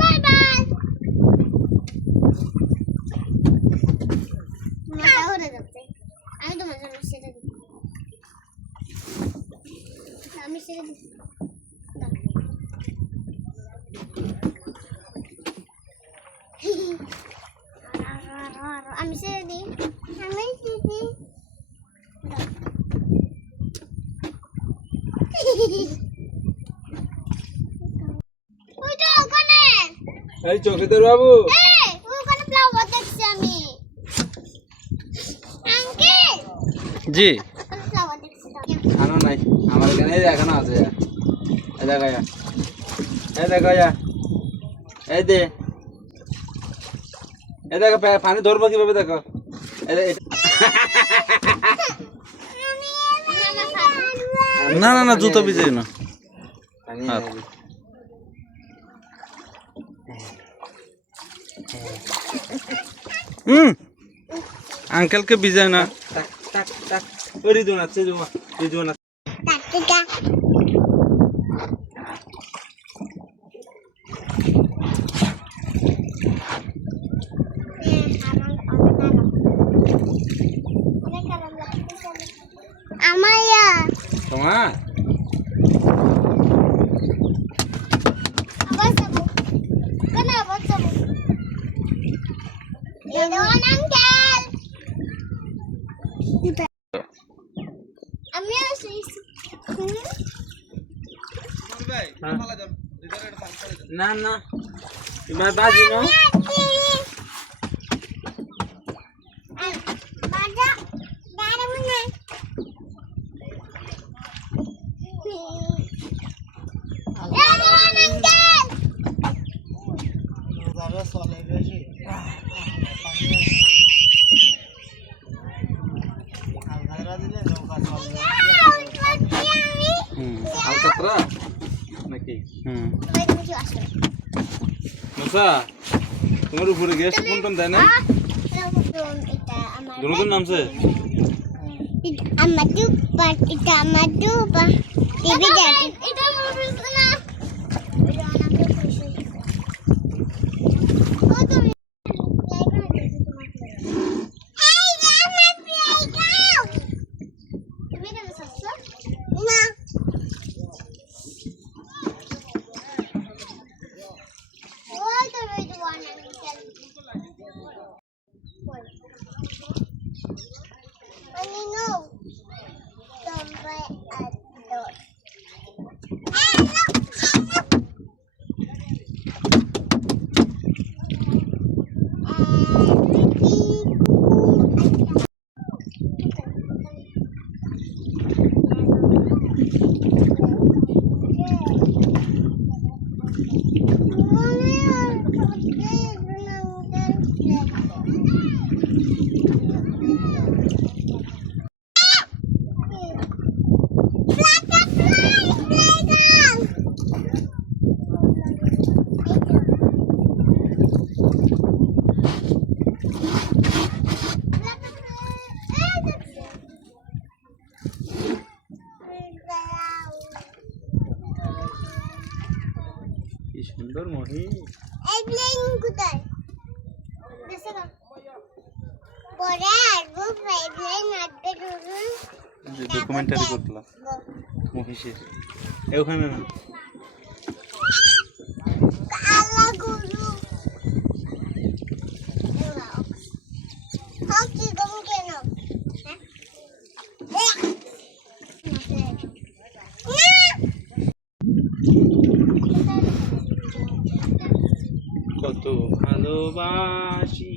Bye bye মাথা ঘুরে যাচ্ছে আমি তোমার জন্য সেটা দিই আমি সেটা দিই আমি সেটা দিই আমি দিদি ওইটা ওখানে এই চৌকিদার বাবু এই ওখানে ফ্লাওয়ার দেখছি আমি আঙ্কেল জি ওখানে ফ্লাওয়ার দেখছি আনো নাই আমার এখানে এই যে এখনো আছে এই দেখো এই দেখো এই দে এই দেখো পানি ধরবো কিভাবে দেখো না না না জুতো ভিজে না আঙ্কেলকে ভিজায় না রিদুন আছে রিদুন আছে আমায়া তোমার আবার যাবো কেন আবার যাবো এরোন আঙ্কেল আমি আসছি না না এবার বাজি না বাজা দাঁড়া মনে এরোন আঙ্কেল আলকাতরা নাকি মুসা তোমার উপরে গেস্ট কোন দেয় না দুজন নামছে আমার দুপা এটা আমার দুপা টিভি দেখি এটা আমার বিছানা এটা আমার খুশি ও তুমি এই যে আমার প্লেগ্রাউন্ড তুমি কেন সবছো না ওই তো ওই তো one uncle I know. Somewhere at the door. কি সুন্দর মহি এই প্লেন কোথায় দেশে না পরে আসবো প্লেন আসবে ধরুন যে ডকুমেন্টারি করলাম মহিষের ওখানে না আল্লাহ গুরু কি গম কেন কত ভালোবাসি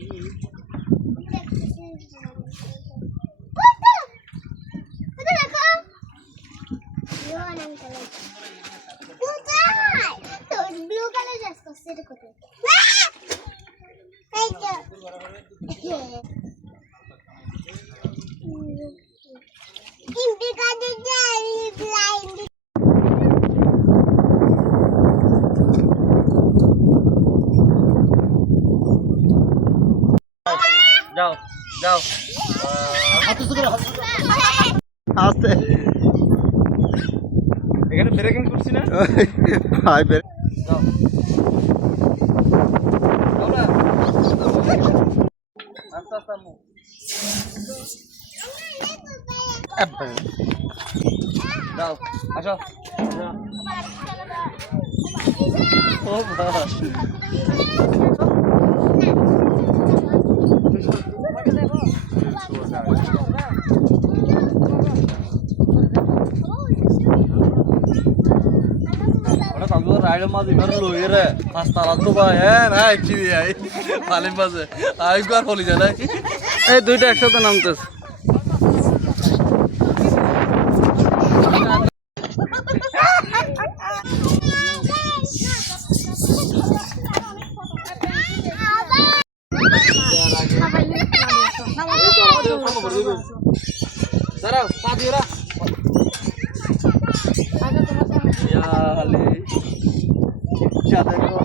যাও যাও আস্তে এখানে ব্রেকিং করছি না হাই বের যাও দাও আসো ও বাস ওটা তাহলে রাইডের মাঝে এবার লই রে পাঁচ তালা তো ভাই হ্যাঁ না কি আই পালিম বাজে আই গর হলি যায় না এই দুইটা একসাথে নামতেছে দাঁড়াও পা দিও রা ইয়া আলি যা দেখো